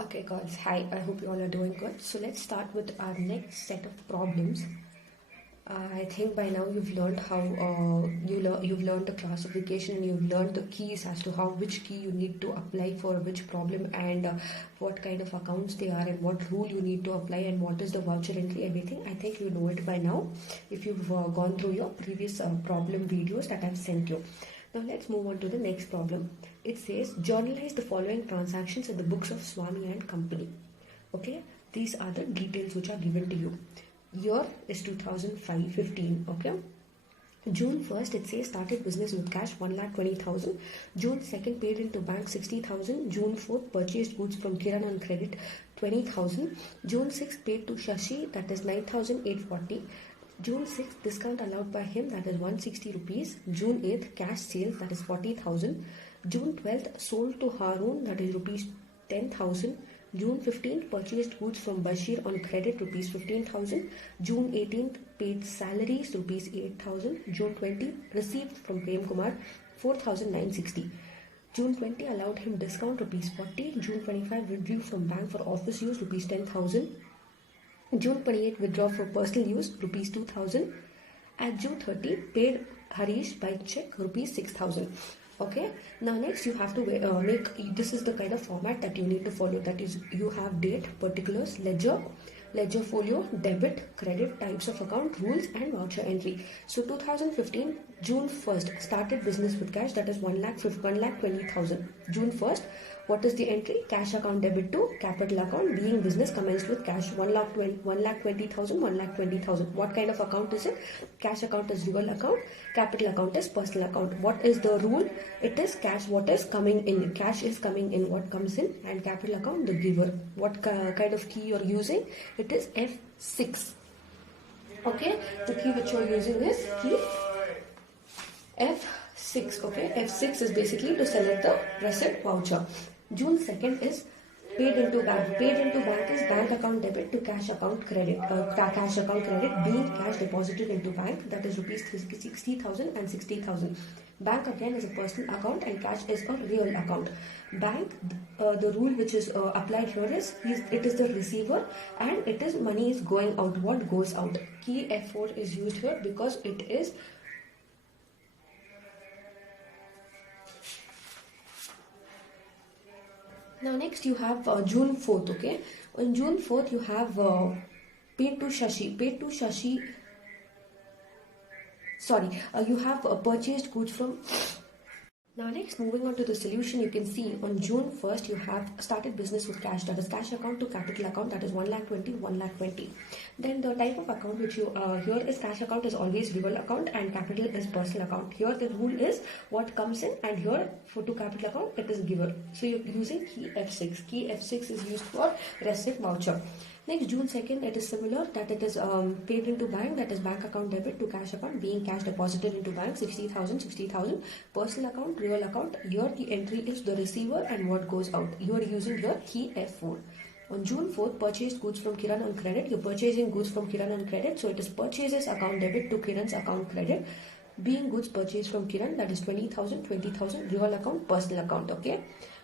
Okay guys, hi, I hope you all are doing good. So let's start with our next set of problems. I think by now you've learned how you've learned the classification, and you've learned the keys as to which key you need to apply for which problem, and what kind of accounts they are, and what rule you need to apply, and what is the voucher entry, everything. I think you know it by now if you've gone through your previous problem videos that I've sent you. Now let's move on to the next problem. It says journalize the following transactions in the books of Swami and Company. Okay, these are the details which are given to you. Year is 2015. Okay, June 1st it says started business with cash 1,20,000. June 2nd paid into bank 60,000. June 4th purchased goods from Kiran on credit 20,000. June 6th paid to Shashi, that is 9,840. June 6th discount allowed by him, that is 160 rupees. June 8th cash sales, that is 40,000. June 12th sold to Harun, that is rupees 10,000. June 15th purchased goods from Bashir on credit, rupees 15,000. June 18th paid salaries, rupees 8,000. June 20 received from Prem Kumar 4,960. June 20 allowed him discount, rupees 40. June 25 withdrew from bank for office use, rupees 10,000. June 28 withdraw for personal use, rupees 2,000. At June 30 paid Harish by check, rupees 6,000. Okay, now next you have to make, this is the kind of format that you need to follow. That is, you have date, particulars, ledger folio, debit, credit, types of account, rules, and voucher entry. So 2015 June 1st started business with cash, that is 1,20,000. June 1st, what is the entry? Cash account debit to capital account, being business commenced with cash 1,20,000. What kind of account is it? Cash account is real account, capital account is personal account. What is the rule? It is cash, what is coming in, cash is coming in, what comes in, and capital account the giver. What kind of key you're using? It is F6. Okay, the key which you're using is key F6. Okay, F6 is basically to select the receipt voucher. June 2nd is paid into bank. Paid into bank is bank account debit to cash account credit. Cash account credit being cash deposited into bank, that is rupees 60,000 and 60,000. Bank again is a personal account and cash is a real account. Bank, the rule which is applied here is it is the receiver, and it is money is going out. What goes out? Key F4 is used here because it is now next you have June 4th. Okay, on June 4th you have paid to Shashi. You have purchased goods from. Now next, moving on to the solution, you can see on June 1st you have started business with cash, that is cash account to capital account, that is 1,20,000. Then the type of account which you here is cash account is always real account and capital is personal account. Here the rule is what comes in, and here for to capital account it is giver. So you're using key F6. Key F6 is used for receipt voucher. Next, June 2nd, it is similar, that it is paid into bank, that is bank account debit to cash account, being cash deposited into bank 60,000. Personal account, real account. Here the entry is the receiver and what goes out. You are using here key F4. On June 4th, purchased goods from Kiran on credit. You're purchasing goods from Kiran on credit, so it is purchases account debit to Kiran's account credit. Being goods purchased from Kiran, that is 20,000, real account, personal account. Okay,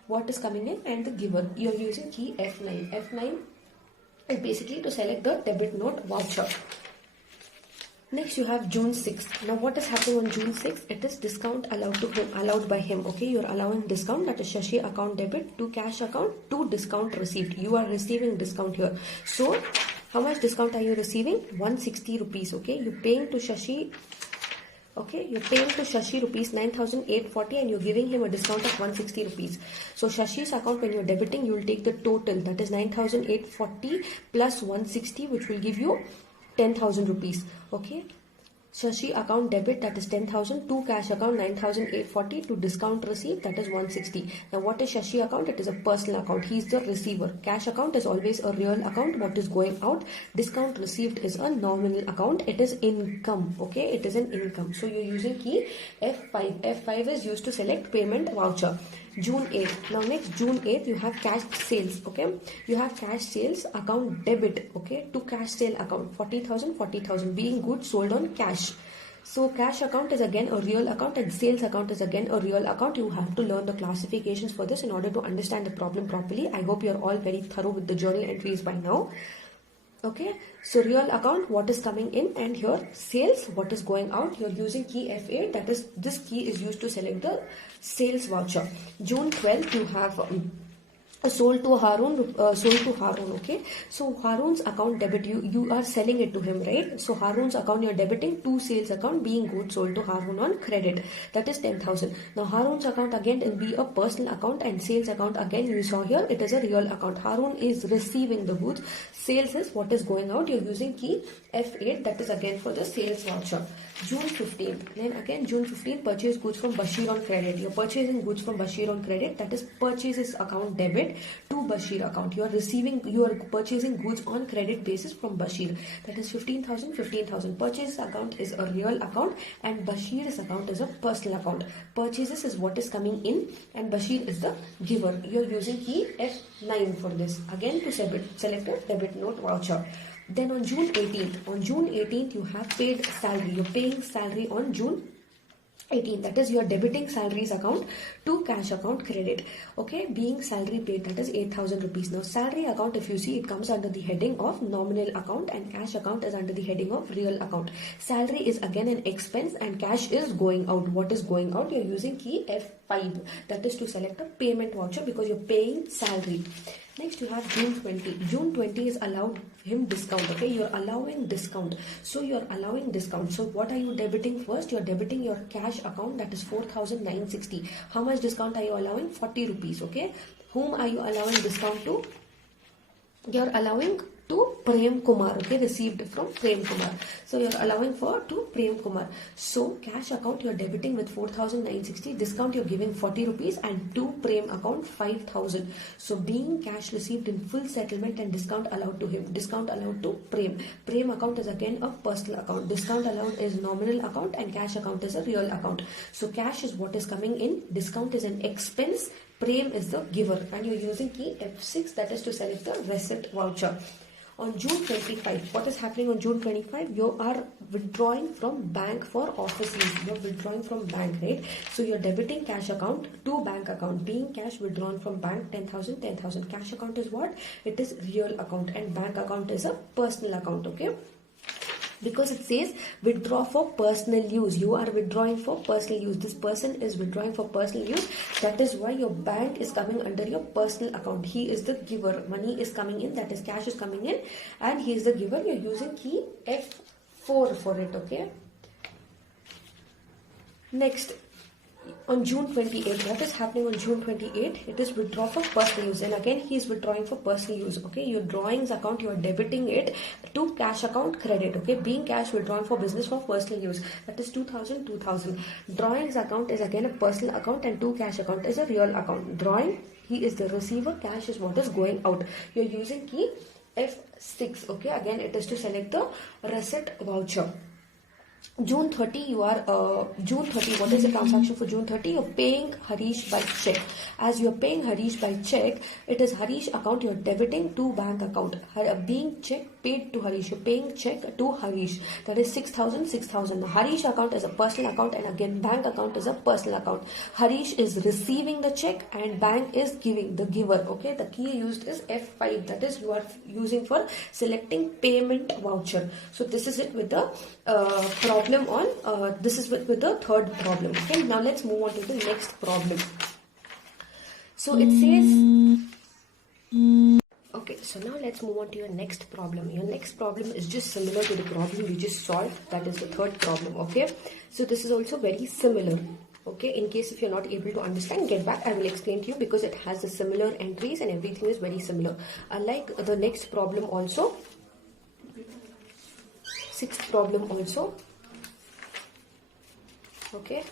what is coming in and the giver. You're using key F9. F9 is basically to select the debit note voucher. Next you have June 6th. Now what is happening on June 6th? It is discount allowed by him. Okay, you are allowing discount, that is Shashi account debit to cash account to discount received. You are receiving discount here. So how much discount are you receiving? 160 rupees. Okay, you're paying to Shashi. Okay, you're paying to Shashi rupees 9,840 and you're giving him a discount of 160 rupees. So Shashi's account, when you're debiting, you will take the total, that is 9,840 plus 160, which will give you 10,000 rupees. Okay, Shashi account debit, that is 10,000, to cash account 9,840, to discount receipt, that is 160. Now what is Shashi account? It is a personal account. He is the receiver. Cash account is always a real account, what is going out. Discount received is a nominal account. It is income. Okay, it is an income. So you're using key F5. F5 is used to select payment voucher. June 8th. Now next, June 8th, you have cash sales. Okay, you have cash sales account debit. Okay, to cash sale account 40,000, being goods sold on cash. So cash account is again a real account and sales account is again a real account. You have to learn the classifications for this in order to understand the problem properly. I hope you're all very thorough with the journal entries by now. Okay, so real account, what is coming in, and here sales, what is going out. You're using key F8, that is, this key is used to select the sales voucher. June 12th, you have sold to Harun, okay. So Harun's account debit, you are selling it to him, right? So Harun's account you're debiting to sales account, being goods sold to Harun on credit, that is 10,000. Now Harun's account again will be a personal account, and sales account again you saw here, it is a real account. Harun is receiving the goods, sales is what is going out. You're using key F8, that is again for the sales voucher. June 15th, then again June 15th, purchase goods from Bashir on credit. You're purchasing goods from Bashir on credit, that is purchases account debit to Bashir account. You are purchasing goods on credit basis from Bashir, that is 15,000. Purchase account is a real account and Bashir's account is a personal account. Purchases is what is coming in and Bashir is the giver. You're using key F9 for this, again to select a debit note voucher. Then on June 18th, you have paid salary. You're paying salary on June 18th. That is, you are debiting salaries account to cash account credit. Okay, being salary paid, that is 8,000 rupees. Now, salary account, if you see, it comes under the heading of nominal account and cash account is under the heading of real account. Salary is again an expense and cash is going out. What is going out? You're using key F5. That is to select a payment voucher because you're paying salary. Next, you have June 20. June 20 is allowed him discount. Okay, you're allowing discount. So you're allowing discount. So what are you debiting first? You're debiting your cash account, that is 4,960. How much discount are you allowing? 40 rupees. Okay, whom are you allowing discount to? You're allowing to Prem Kumar, okay, received from Prem Kumar. So you're allowing to Prem Kumar. So cash account you're debiting with 4,960, discount you're giving 40 rupees, and to Prem account 5,000. So being cash received in full settlement and discount allowed to him, discount allowed to Prem. Prem account is again a personal account. Discount allowed is nominal account and cash account is a real account. So cash is what is coming in, discount is an expense, Prem is the giver, and you're using key F6, that is to select the receipt voucher. On June 25, what is happening on June 25? You are withdrawing from bank for office use. You are withdrawing from bank, right? So you are debiting cash account to bank account. Being cash withdrawn from bank, 10,000. Cash account is what? It is real account and bank account is a personal account, okay? Because it says withdraw for personal use. You are withdrawing for personal use. This person is withdrawing for personal use. That is why your bank is coming under your personal account. He is the giver. Money is coming in, that is cash is coming in, and he is the giver. You're using key F4 for it, okay? Next, on June 28, what is happening on June 28? It is withdraw for personal use, and again he is withdrawing for personal use. Okay, your drawings account, you are debiting it to cash account credit. Okay, being cash withdrawn for business for personal use, that is 2,000. Drawings account is again a personal account and to cash account is a real account. Drawing, he is the receiver, cash is what is going out. You are using key F6. Okay, again it is to select the receipt voucher. June 30, you are June 30. What is the transaction for June 30? You're paying Harish by check. As you're paying Harish by check, it is Harish account you're debiting to bank account. Being check paid to Harish, you're paying check to Harish. That is 6,000. The Harish account is a personal account and again bank account is a personal account. Harish is receiving the check and bank is giving, the giver. Okay, the key used is F5. That is you are using for selecting payment voucher. So this is it with the problem on this is with the third problem. Okay, now let's move on to the next problem. So it says, okay, so now let's move on to your next problem. Your next problem is just similar to the problem we just solved, that is the third problem. Okay, so this is also very similar. Okay, in case if you're not able to understand, get back, I will explain to you because it has the similar entries and everything is very similar. Unlike the next problem also, sixth problem also. Okay,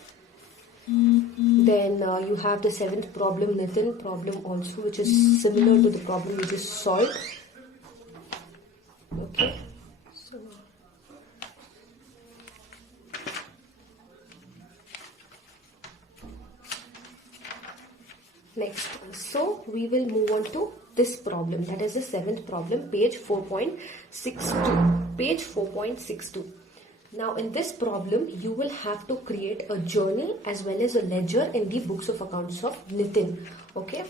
then you have the seventh problem, Nitin problem also, which is similar to the problem we just solved. Okay, so next, so we will move on to this problem, that is the seventh problem, page 4.62. Now in this problem, you will have to create a journal as well as a ledger in the books of accounts of Nitin. Okay.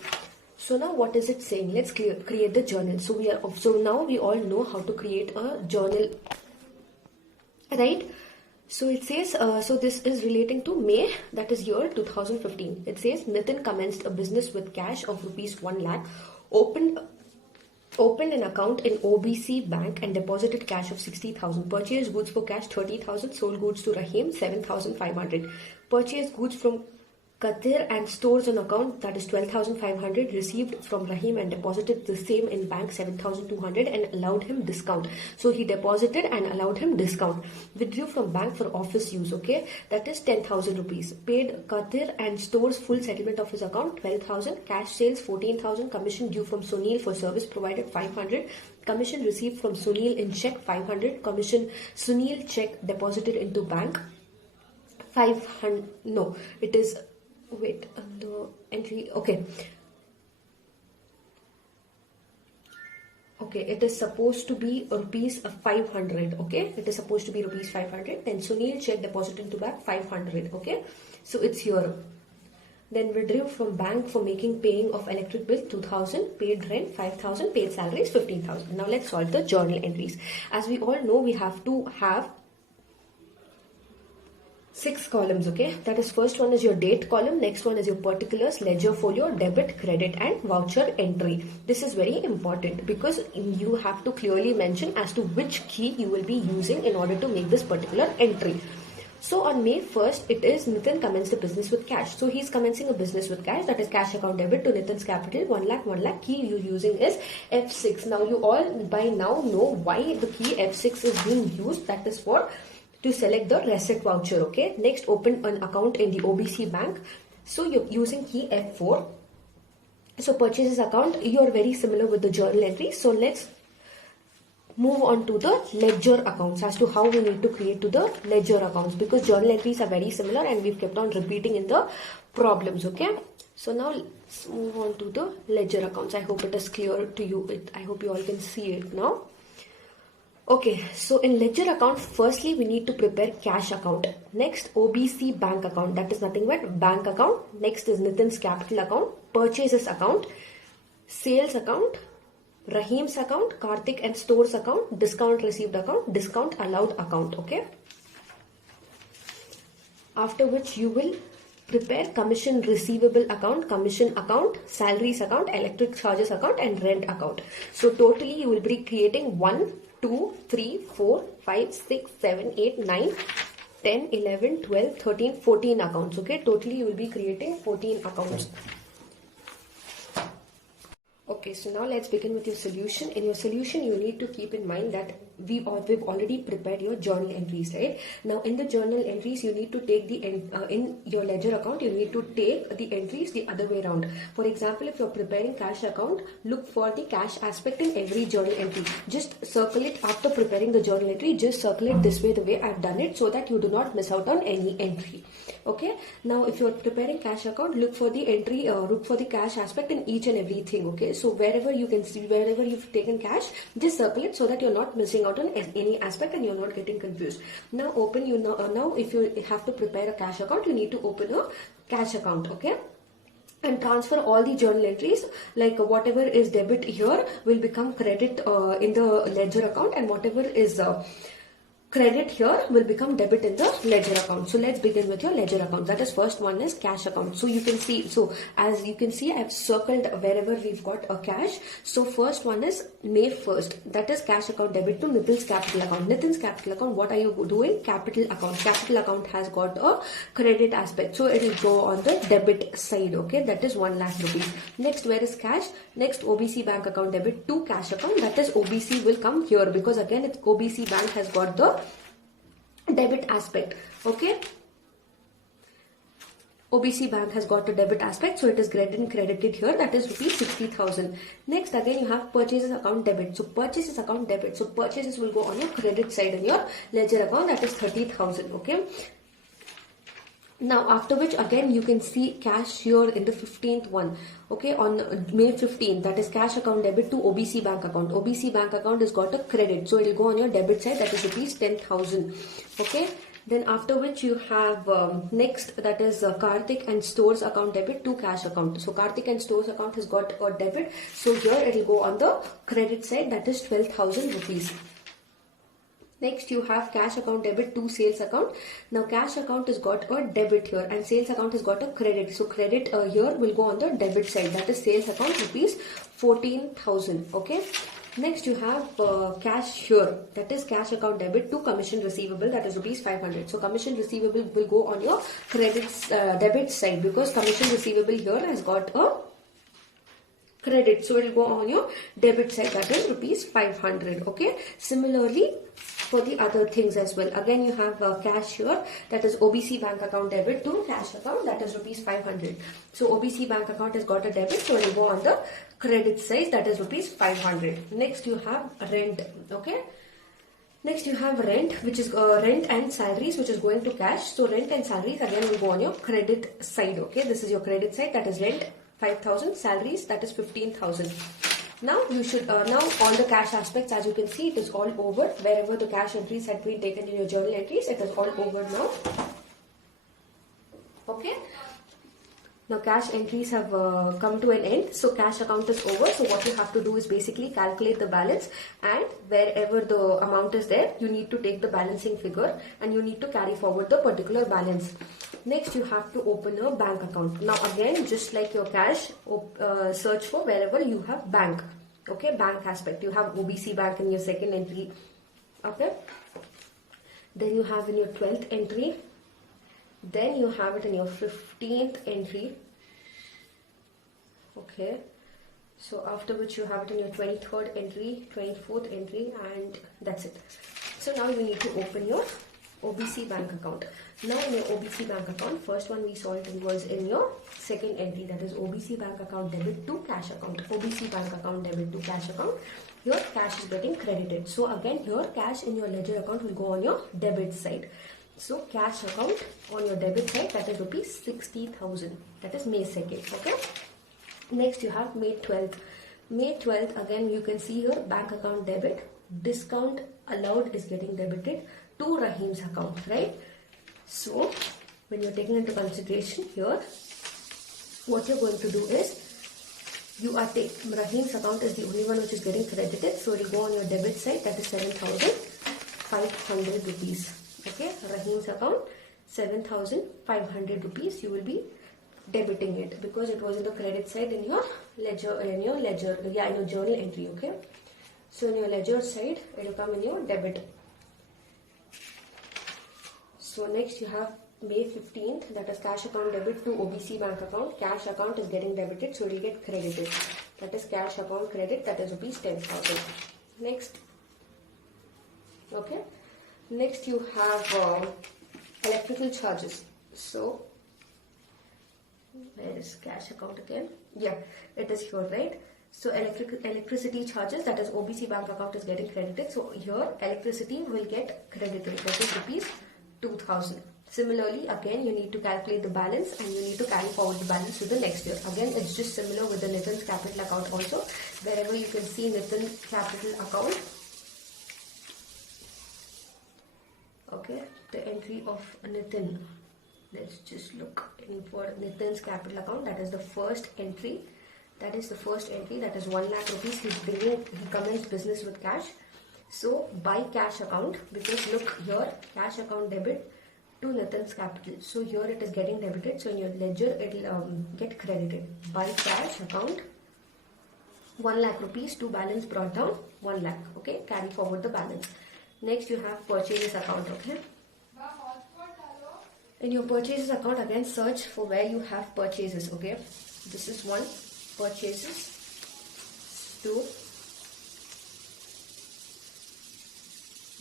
So now what is it saying? Let's create the journal. So now we all know how to create a journal, right? So it says, so this is relating to May, that is year 2015. It says Nitin commenced a business with cash of rupees 1 lakh, opened an account in OBC bank and deposited cash of 60,000. Purchased goods for cash 30,000. Sold goods to Rahim 7,500. Purchased goods from Kathir and stores on account, that is 12,500. Received from Rahim and deposited the same in bank 7,200 and allowed him discount. So he deposited and allowed him discount. Withdrew from bank for office use, okay, that is 10,000 rupees. Paid Kathir and stores full settlement of his account 12,000. Cash sales 14,000. Commission due from Sunil for service provided 500. Commission received from Sunil in check 500. Commission Sunil check deposited into bank 500. No, it is, wait, the entry, okay, it is supposed to be rupees 500. Okay, it is supposed to be rupees 500. Then Sunil check deposit into bank 500. Okay, so it's here. Then withdrew from bank for making paying of electric bill 2,000, paid rent 5,000, paid salaries 15,000. Now let's solve the journal entries. As we all know, we have to have 6 columns, okay? That is, first one is your date column, next one is your particulars, ledger folio, debit, credit and voucher entry. This is very important because you have to clearly mention as to which key you will be using in order to make this particular entry. So on May 1st, it is Nitin commenced a business with cash. So he's commencing a business with cash, that is cash account debit to Nitin's capital, 1 lakh. Key you're using is F6. Now you all by now know why the key F6 is being used, that is for to select the receipt voucher, okay? Next, open an account in the OBC bank. So you're using key F4. So purchases account, you're very similar with the journal entry. So let's move on to the ledger accounts as to how we need to create to the ledger accounts, because journal entries are very similar and we've kept on repeating in the problems, okay? So now let's move on to the ledger accounts. I hope it is clear to you. I hope you all can see it now. Okay, so in ledger account, firstly we need to prepare cash account. Next, OBC bank account, that is nothing but bank account. Next is Nitin's capital account, purchases account, sales account, Rahim's account, Karthik and stores account, discount received account, discount allowed account, okay? After which you will prepare commission receivable account, commission account, salaries account, electric charges account and rent account. So totally you will be creating 1, 2, 3, 4, 5, 6, 7, 8, 9, 10, 11, 12, 13, 14 accounts. Okay, totally you will be creating 14 accounts. Okay, so now let's begin with your solution. In your solution, you need to keep in mind that we've already prepared your journal entries, right? Now, in the journal entries, you need to take the in your ledger account, you need to take the entries the other way around. For example, if you're preparing cash account, look for the cash aspect in every journal entry. Just circle it after preparing the journal entry. Just circle it this way, the way I've done it, so that you do not miss out on any entry. Okay. Now, if you're preparing cash account, look for the entry, look for the cash aspect in each and everything. Okay. So wherever you can see, wherever you've taken cash, just circle it so that you're not missing out on any aspect and you're not getting confused. Now open now if you have to prepare a cash account, you need to open a cash account, okay? And transfer all the journal entries, like whatever is debit here will become credit in the ledger account, and whatever is credit here will become debit in the ledger account. So let's begin with your ledger account. That is, first one is cash account. So you can see, so as you can see, I've circled wherever we've got a cash. So first one is May 1st. That is cash account debit to Nitin's capital account. Nitin's capital account, what are you doing? Capital account. Capital account has got a credit aspect. So it will go on the debit side. Okay, that is 1 lakh rupees. Next, where is cash? Next, OBC bank account debit to cash account. That is OBC will come here because again, it's OBC bank has got the debit aspect. Okay, OBC bank has got a debit aspect, so it is credited here, that is rupees 60,000. Next, again you have purchases account debit. So purchases account debit, so purchases will go on your credit side in your ledger account, that is 30,000. Okay, Now after which again you can see cash here in the 15th one. Okay, on May 15th, that is cash account debit to OBC bank account. OBC bank account has got a credit, so it will go on your debit side, that is rupees 10,000. Okay, then after which you have next, that is Karthik and stores account debit to cash account. So Karthik and stores account has got a debit, so here it will go on the credit side, that is 12,000 rupees. Next you have cash account debit to sales account. Now cash account has got a debit here and sales account has got a credit. So credit here will go on the debit side, that is sales account rupees 14,000. Okay. Next you have cash here, that is cash account debit to commission receivable, that is rupees 500. So commission receivable will go on your credits debit side because commission receivable here has got a credit, so it will go on your debit side, that is rupees 500. Okay, similarly for the other things as well, again you have cash here, that is OBC bank account debit to cash account, that is rupees 500. So OBC bank account has got a debit, so it will go on the credit side, that is rupees 500. Next you have rent. Okay, next you have rent, which is rent and salaries, which is going to cash. So rent and salaries again will go on your credit side. Okay, this is your credit side, that is rent 5,000, salaries, that is 15,000. Now you should now all the cash aspects, as you can see, it is all over. Wherever the cash entries had been taken in your journal entries, it is all over now. Okay, now cash entries have come to an end, so cash account is over. So what you have to do is basically calculate the balance, and wherever the amount is there, you need to take the balancing figure and you need to carry forward the particular balance. Next you have to open a bank account. Now again, just like your cash, search for wherever you have bank. Okay, bank aspect, you have OBC bank in your second entry. Okay, then you have in your 12th entry, then you have it in your 15th entry. Okay, so after which you have it in your 23rd entry, 24th entry, and that's it. So now you need to open your OBC bank account. Now in your OBC bank account, first one we saw it was in your second entry, that is OBC bank account debit to cash account. OBC bank account debit to cash account, your cash is getting credited. So again here cash in your ledger account will go on your debit side. So cash account on your debit side, that is rupees 60,000, that is May 2nd. Okay, next you have May 12th. May 12th, again you can see here bank account debit, discount allowed is getting debited to Rahim's account, right? So when you're taking into consideration here, what you're going to do is you are taking Rahim's account is the only one which is getting credited, so it will go on your debit side, that is 7,500 rupees. Okay, Rahim's account 7,500 rupees you will be debiting it because it was in the credit side in your ledger, in your journal entry. Okay, so in your ledger side it will come in your debit. So next you have May 15th, that is cash account debit to OBC bank account. Cash account is getting debited, so it will get credited. That is cash account credit, that is rupees 10,000. Next, okay. Next you have electrical charges. So where is cash account again? Yeah, it is here, right? So electricity charges, that is OBC bank account is getting credited. So here electricity will get credited, that is rupees 2,000. Similarly, again you need to calculate the balance and you need to carry forward the balance to the next year. Again, it's just similar with the Nitin's capital account also. Wherever you can see Nitin capital account, okay, the entry of Nitin. Let's just look in for Nitin's capital account. That is the first entry. That is 1 lakh rupees. He commenced business with cash. So by cash account, because look here, cash account debit to Nitin's capital. So here it is getting debited. So in your ledger it will get credited. By cash account 1 lakh rupees to balance brought down 1 lakh. Okay, carry forward the balance. Next you have purchases account. Okay, in your purchases account, again search for where you have purchases. Okay, this is one, purchases, 2.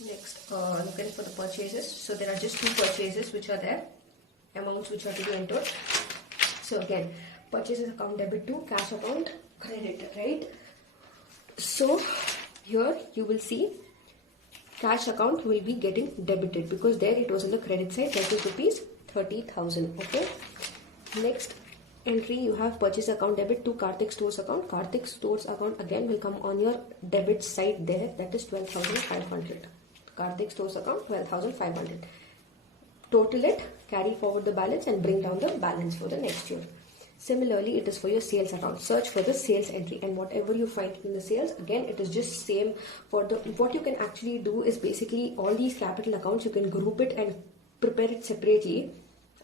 Next, looking for the purchases. So there are just 2 purchases which are there, amounts which are to be entered. So again, purchases account debit to cash account credit, right? So here you will see cash account will be getting debited because there it was in the credit side, that is rupees 30,000. Okay. Next entry, you have purchase account debit to Karthik Stores account. Karthik Stores account again will come on your debit side there. That is 12,500. Karthik Stores account 12,500. Total it, carry forward the balance and bring down the balance for the next year. Similarly, it is for your sales account. Search for the sales entry, and whatever you find in the sales, again it is just same for the, what you can actually do is basically all these capital accounts you can group it and prepare it separately.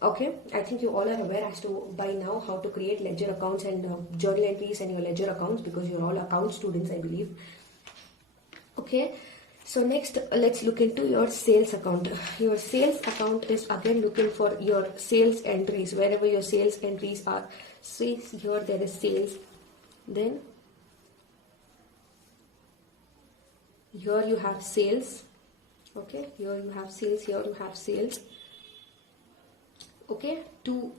Okay, I think you all are aware as to by now how to create ledger accounts and journal entries and your ledger accounts, because you're all account students, I believe. Okay, so next let's look into your sales account. Your sales account is again looking for your sales entries, wherever your sales entries are. See here there is sales, then here you have sales. Okay, here you have sales, here you have sales. Okay, two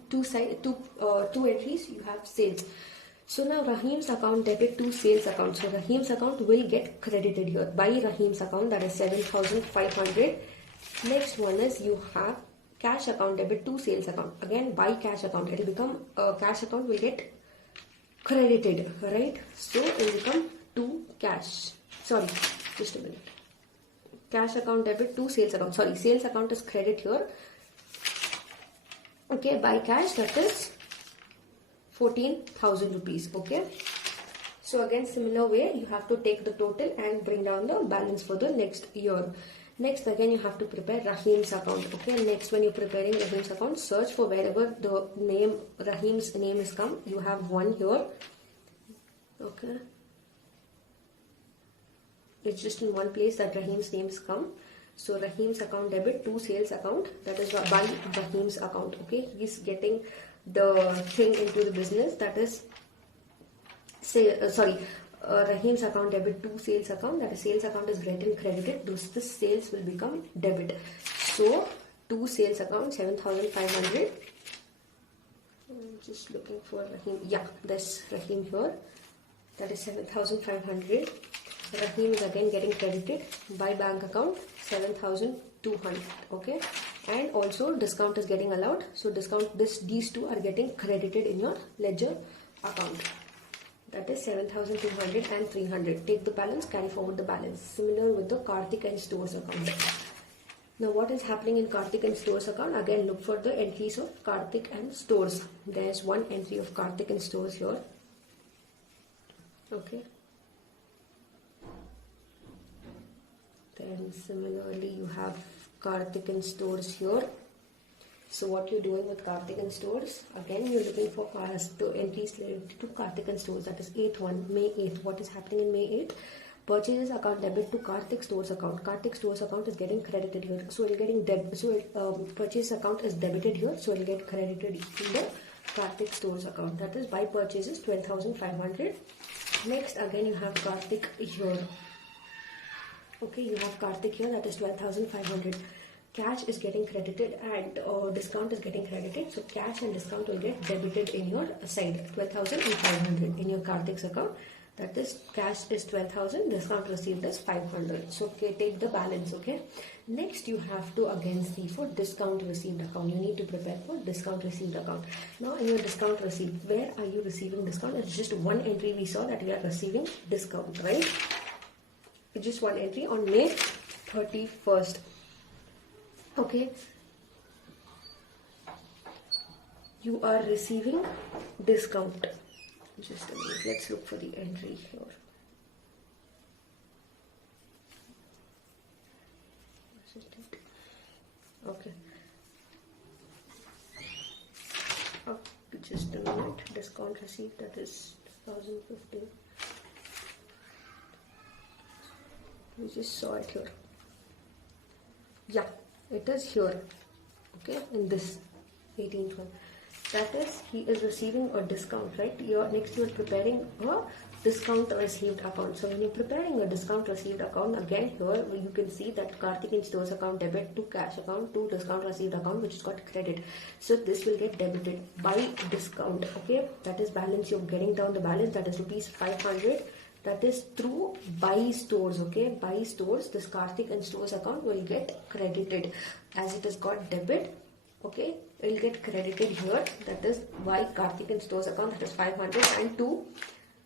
entries you have sales. So now Rahim's account debit to sales account. So Rahim's account will get credited here by Rahim's account, that is 7,500. Next one is you have cash account debit to sales account. Again by cash account, it will become cash account will get credited, right? So it will become to cash. Sorry, just a minute. Cash account debit to sales account. Sorry, sales account is credit here. Okay, by cash, that is 14,000 rupees. Okay, so again similar way you have to take the total and bring down the balance for the next year. Next again you have to prepare Rahim's account. Okay, next when you're preparing Rahim's account, search for wherever the name Rahim's name is come. You have one here. Okay, it's just in one place that Rahim's names come. So Rahim's account debit to sales account, that is by Rahim's account. Okay, he's getting the thing into the business, that is Rahim's account debit to sales account, that is sales account is getting credited, thus the sales will become debit. So to sales account 7,500. Just looking for Rahim. Yeah, this Rahim here, that is 7,500. Rahim is again getting credited by bank account 7,200. Okay, and also discount is getting allowed, so discount, these two are getting credited in your ledger account, that is 7,200 and 300. Take the balance, carry forward the balance. Similar with the Karthik and Stores account. Now what is happening in Karthik and Stores account? Again look for the entries of Karthik and Stores. There is one entry of Karthik and Stores here. Okay, then similarly you have Karthik and Stores here. So what you're doing with Karthik and Stores, again you're looking for entries related to Karthik and Stores, that is 8th one, May 8th. What is happening in May 8th? Purchases account debit to Karthik Stores account. Karthik Stores account is getting credited here, so it's getting purchase account is debited here, so it will get credited in the Karthik Stores account, that is by purchases 12,500. Next again you have Karthik here. Okay, you have Karthik here, that is 12,500. Cash is getting credited and discount is getting credited, so cash and discount will get debited in your side, 12,500 in your Karthik's account. That is cash is 12,000, discount received is 500. So okay, take the balance. Okay, next you have to again see for discount received account. You need to prepare for discount received account. Now in your discount received, where are you receiving discount? It's just one entry we saw that we are receiving discount, right? It's just one entry on May 31st. Okay, you are receiving discount. Just a minute, let's look for the entry here. Okay. Oh, just a minute. Discount received, that is 2015. We just saw it here. Yeah, it is here. Okay, in this 18th one. That is, he is receiving a discount, right? Next you are preparing a discount received account. So when you're preparing a discount received account, again here you can see that Karthik and Stores account debit to cash account to discount received account, which has got credit. So this will get debited by discount. Okay, that is balance. You're getting down the balance, that is rupees 500. That is through buy stores. Okay, buy stores, this Karthik and Stores account will get credited as it has got debit Okay, it will get credited here, that is by Karthik and Store's account, that is 500, and to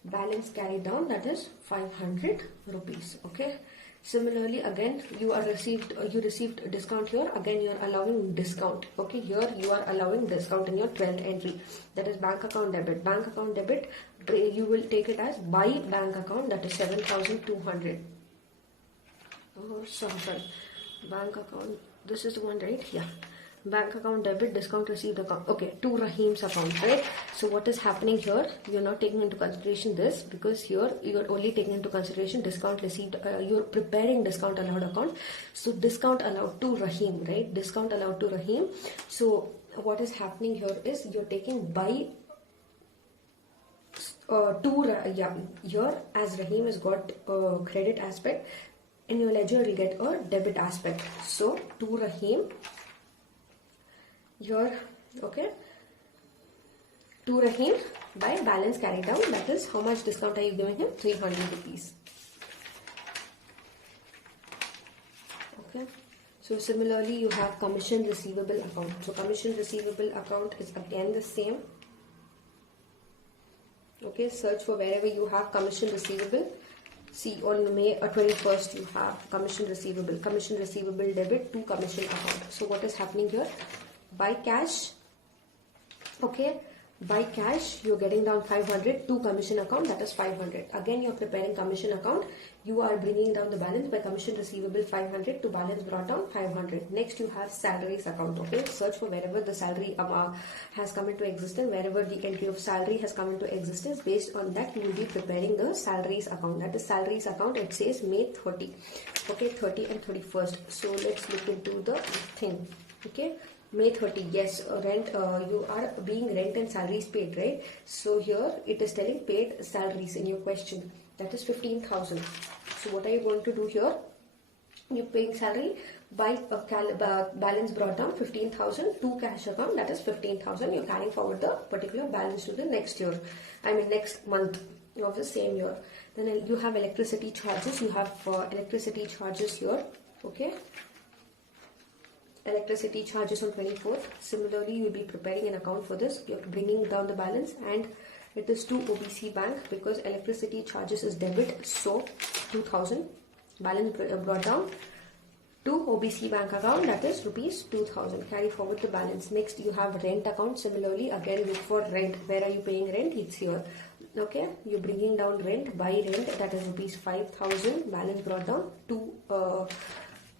balance carried down, that is 500 rupees. Okay, similarly again you received a discount here, again you are allowing discount. Okay, here you are allowing discount in your 12th entry, that is bank account debit. Bank account debit, you will take it as by bank account, that is 7,200. Oh, sorry, bank account, this is the one, right? Yeah, bank account debit, discount received account. Okay, to Rahim's account, right? So what is happening here, you're not taking into consideration this, because here you're only taking into consideration discount received. You're preparing discount allowed account, so discount allowed to Rahim, right? Discount allowed to Rahim. So what is happening here is you're taking by here, as Rahim has got credit aspect, in your ledger will get a debit aspect. So to Rahim here, okay, to Rahim by balance carried down, that is how much discount are you giving him? 300 rupees. Okay, so similarly you have commission receivable account. So commission receivable account is again the same. Okay, search for wherever you have commission receivable. See, on May 21st you have commission receivable debit to commission account. So what is happening here? By cash, okay, by cash you're getting down 500 to commission account, that is 500. Again you're preparing commission account, you are bringing down the balance by commission receivable 500 to balance brought down 500. Next you have salaries account. Okay, search for wherever the salary has come into existence, wherever the entry of salary has come into existence. Based on that you will be preparing the salaries account, that is salaries account. It says May 30. Okay, 30 and 31st. So let's look into the thing. Okay, May 30, yes, rent, you are being rent and salaries paid, right? So here it is telling paid salaries in your question, that is 15,000. So what are you going to do here? You're paying salary by balance brought down 15,000 to cash account, that is 15,000. You're carrying forward the particular balance to the next year, I mean next month of the same year. Then you have electricity charges, you have electricity charges here. Okay, electricity charges on 24th. Similarly you will be preparing an account for this. You're bringing down the balance, and it is to OBC bank because electricity charges is debit, so 2,000 balance brought down to OBC bank account, that is rupees 2,000. Carry forward the balance. Next you have rent account. Similarly again look for rent. Where are you paying rent? It's here. Okay, you're bringing down rent by rent, that is rupees 5,000. Balance brought down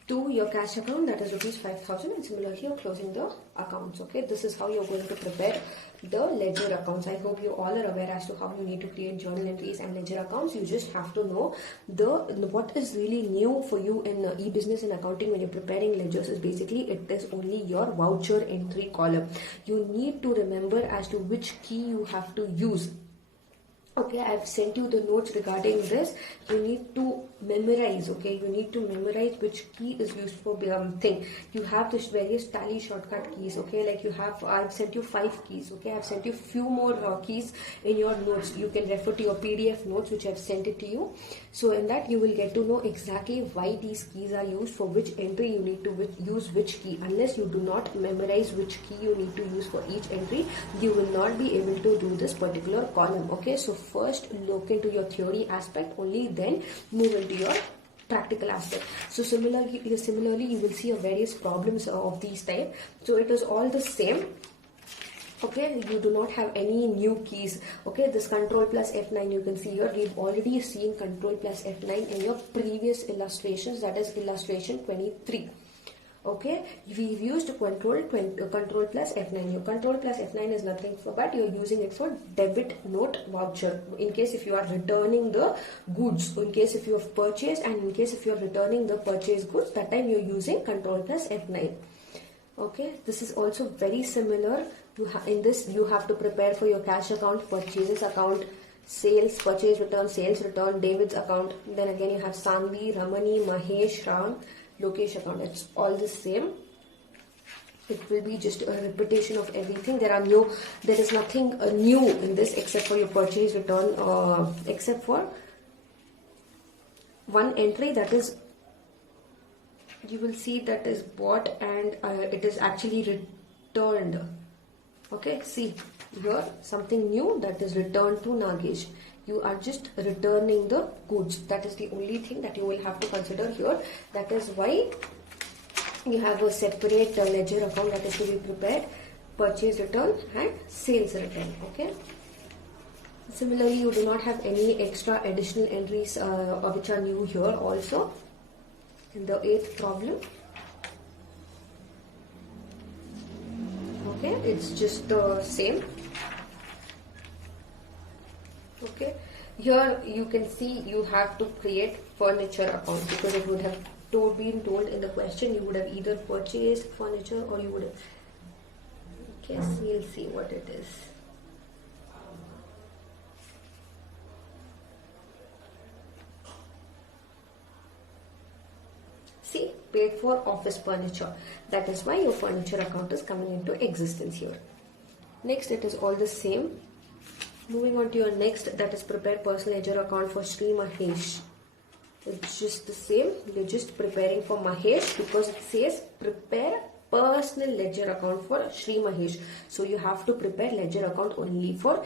to your cash account, that is rupees 5,000, and similarly you're closing the accounts. Okay, this is how you're going to prepare the ledger accounts. I hope you all are aware as to how you need to create journal entries and ledger accounts. You just have to know what is really new for you in e-business and accounting when you're preparing ledgers is basically it is only your voucher entry column. You need to remember as to which key you have to use. Okay, I've sent you the notes regarding this. You need to memorize. Okay, you need to memorize which key is used for thing. You have this various tally shortcut keys. Okay, like you have, I've sent you 5 keys. Okay, I've sent you few more keys in your notes. You can refer to your PDF notes which I've sent it to you. So in that you will get to know exactly why these keys are used, for which entry you need to use which key. Unless you do not memorize which key you need to use for each entry, you will not be able to do this particular column. Okay, so first look into your theory aspect, only then move into your practical aspect. So similarly you will see various problems of these type. So it is all the same. Okay, you do not have any new keys. Okay, this control plus F9 you can see here. We've already seen control plus F9 in your previous illustrations, that is illustration 23. Okay, we've used control plus F9. Your control plus F9 is nothing but you're using it for debit note voucher. In case if you are returning the goods, in case if you have purchased, and in case if you are returning the purchased goods, that time you're using control plus F9. Okay, this is also very similar. In this you have to prepare for your cash account, purchases account, sales, purchase return, sales return, David's account. Then again you have Sanvi, Ramani, Mahesh, Ram, Lokesh account. It's all the same. It will be just a repetition of everything. There is nothing new in this except for your purchase return, except for one entry, that is you will see that is bought and it is actually returned. Okay, see here something new, that is returned to Nagesh. You are just returning the goods. That is the only thing that you will have to consider here. That is why you have a separate ledger account that is to be prepared: purchase return and sales return. Okay. Similarly, you do not have any extra additional entries which are new here also. In the eighth problem, okay, it's just the same. Okay, here you can see you have to create furniture account, because it would have been told in the question you would have either purchased furniture or you would have. Okay, so we'll see what it is. See, paid for office furniture. That is why your furniture account is coming into existence here. Next, it is all the same. Moving on to your next, that is prepare personal ledger account for Sri Mahesh. It's just the same. You're just preparing for Mahesh because it says prepare personal ledger account for Sri Mahesh. So you have to prepare ledger account only for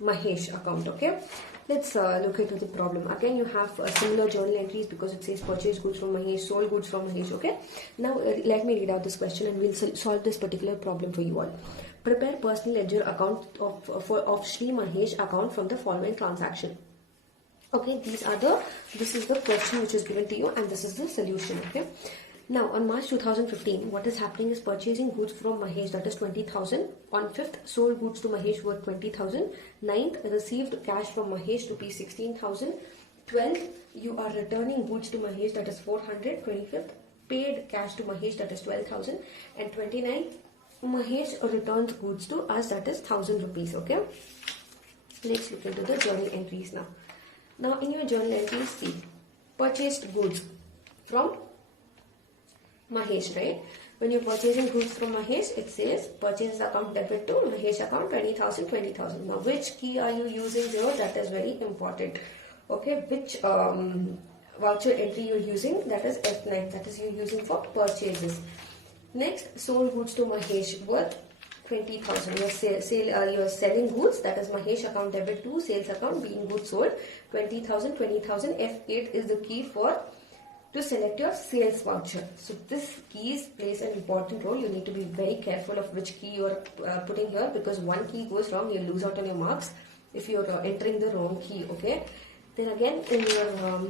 Mahesh account. Okay. Let's look into the problem. Again, you have similar journal entries because it says purchase goods from Mahesh, sold goods from Mahesh. Okay. Now let me read out this question and we'll solve this particular problem for you all. Prepare personal ledger account of Sri Mahesh account from the following transaction. Okay, this is the question which is given to you and this is the solution. Okay. Now on March 2015, what is happening is purchasing goods from Mahesh, that is 20,000. On 5th, sold goods to Mahesh worth 20,000. 9th, received cash from Mahesh rupees 16,000. 12th, you are returning goods to Mahesh, that is 400. 25th, paid cash to Mahesh, that is 12,000. And 29th, Mahesh returns goods to us, that is 1,000 rupees. Okay. Let's look into the journal entries now. Now in your journal entries, see, purchased goods from Mahesh, right? When you're purchasing goods from Mahesh, it says purchase account debit to Mahesh account 20,000, 20,000. Now which key are you using here? That is very important. Okay, which voucher entry you're using? That is F9. That is you're using for purchases. Next, sold goods to Mahesh worth 20,000. You're selling goods, that is Mahesh account debit to sales account being goods sold 20,000, 20,000. F8 is the key to select your sales voucher. So this keys plays an important role. You need to be very careful of which key you are putting here, because one key goes wrong, you lose out on your marks if you are entering the wrong key. Okay. Then again in your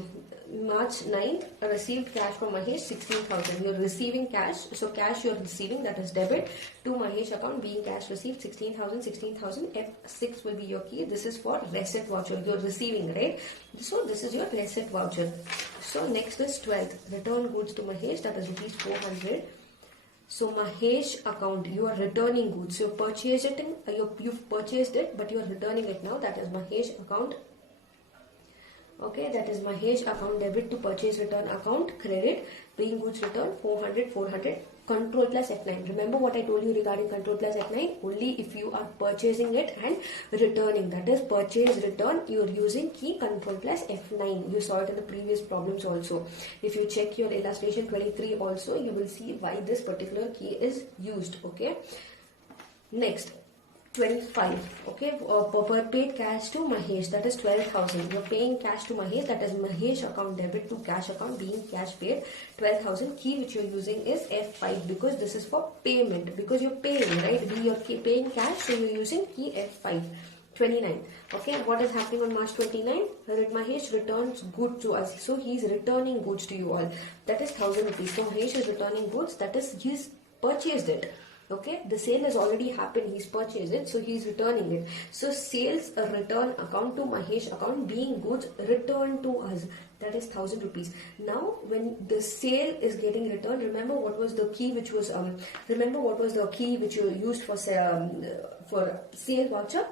March 9th, received cash from Mahesh 16,000. You're receiving cash, so cash you're receiving, that is debit to Mahesh account being cash received 16,000, 16,000. F6 will be your key. This is for receipt voucher. You're receiving, right? So this is your receipt voucher. So next is 12th, return goods to Mahesh, that is rupees 400. So Mahesh account, you are returning goods. So you've purchased it, but you are returning it now. That is Mahesh account. Okay, that is Mahesh account debit to purchase return account credit being goods return 400, 400. Control plus F9. Remember what I told you regarding control plus F9? Only if you are purchasing it and returning. That is purchase return. You are using key control plus F9. You saw it in the previous problems also. If you check your illustration 23 also, you will see why this particular key is used. Okay. Next. 25. Okay, paid cash to Mahesh, that is 12,000. You're paying cash to Mahesh, that is Mahesh account debit to cash account being cash paid 12,000. Key which you're using is F5 because this is for payment, because you're paying, right? You're paying cash, so you're using key F5. 29. Okay, what is happening on March 29? Mahesh returns goods to us, so he's returning goods to you all. That is 1,000 rupees. So Mahesh is returning goods, that is he's purchased it. Okay, the sale has already happened, he's purchased it, so he's returning it. So sales return account to Mahesh account being goods returned to us, that is 1,000 rupees. Now when the sale is getting returned, remember what was the key which was you used for sale voucher?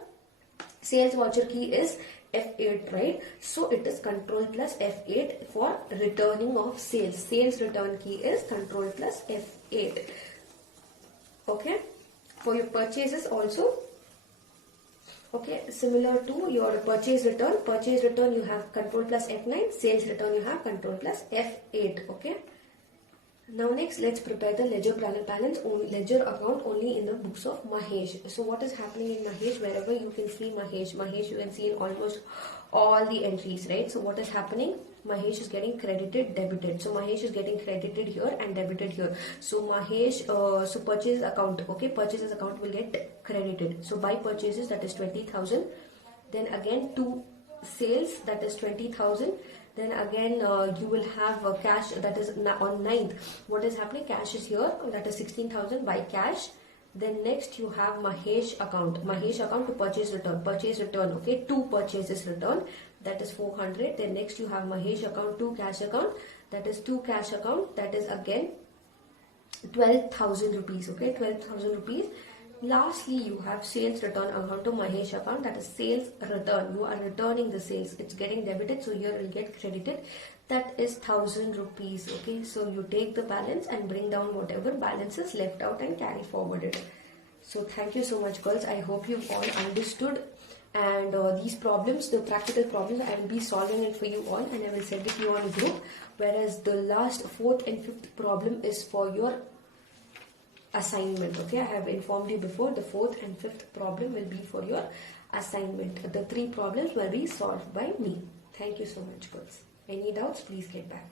Sales voucher key is F8, right? So it is control plus F8 for returning of sales. Sales return key is control plus F8. Okay, for your purchases also. Okay, similar to your purchase return you have control plus F9, sales return you have control plus F8. Okay, Now next, let's prepare the ledger balance ledger account only in the books of Mahesh. So what is happening in Mahesh? Wherever you can see Mahesh you can see in almost all the entries, right? So what is happening? Mahesh is getting credited, debited. So Mahesh is getting credited here and debited here. So Mahesh, so purchase account, okay, purchases account will get credited. So buy purchases, that is 20,000. Then again to sales, that is 20,000. Then again you will have cash, that is on 9th. What is happening? Cash is here, that is 16,000 by cash. Then next you have Mahesh account to purchase return, okay, 2 purchases return, that is 400. Then next you have Mahesh account to cash account, that is 2 cash account, that is again 12,000 rupees, okay, 12,000 rupees. Lastly, you have sales return account to Mahesh account, that is sales return. You are returning the sales. It's getting debited, so here it will get credited. That is 1,000 rupees. Okay, so you take the balance and bring down whatever balance is left out and carry forward it. So thank you so much, girls. I hope you've all understood. And these problems, the practical problems, I will be solving it for you all, and I will send it to you on group. Whereas the last 4th and 5th problem is for your assignment. Okay, I have informed you before, the 4th and 5th problem will be for your assignment. The 3 problems will be solved by me. Thank you so much, girls. Any doubts, please get back.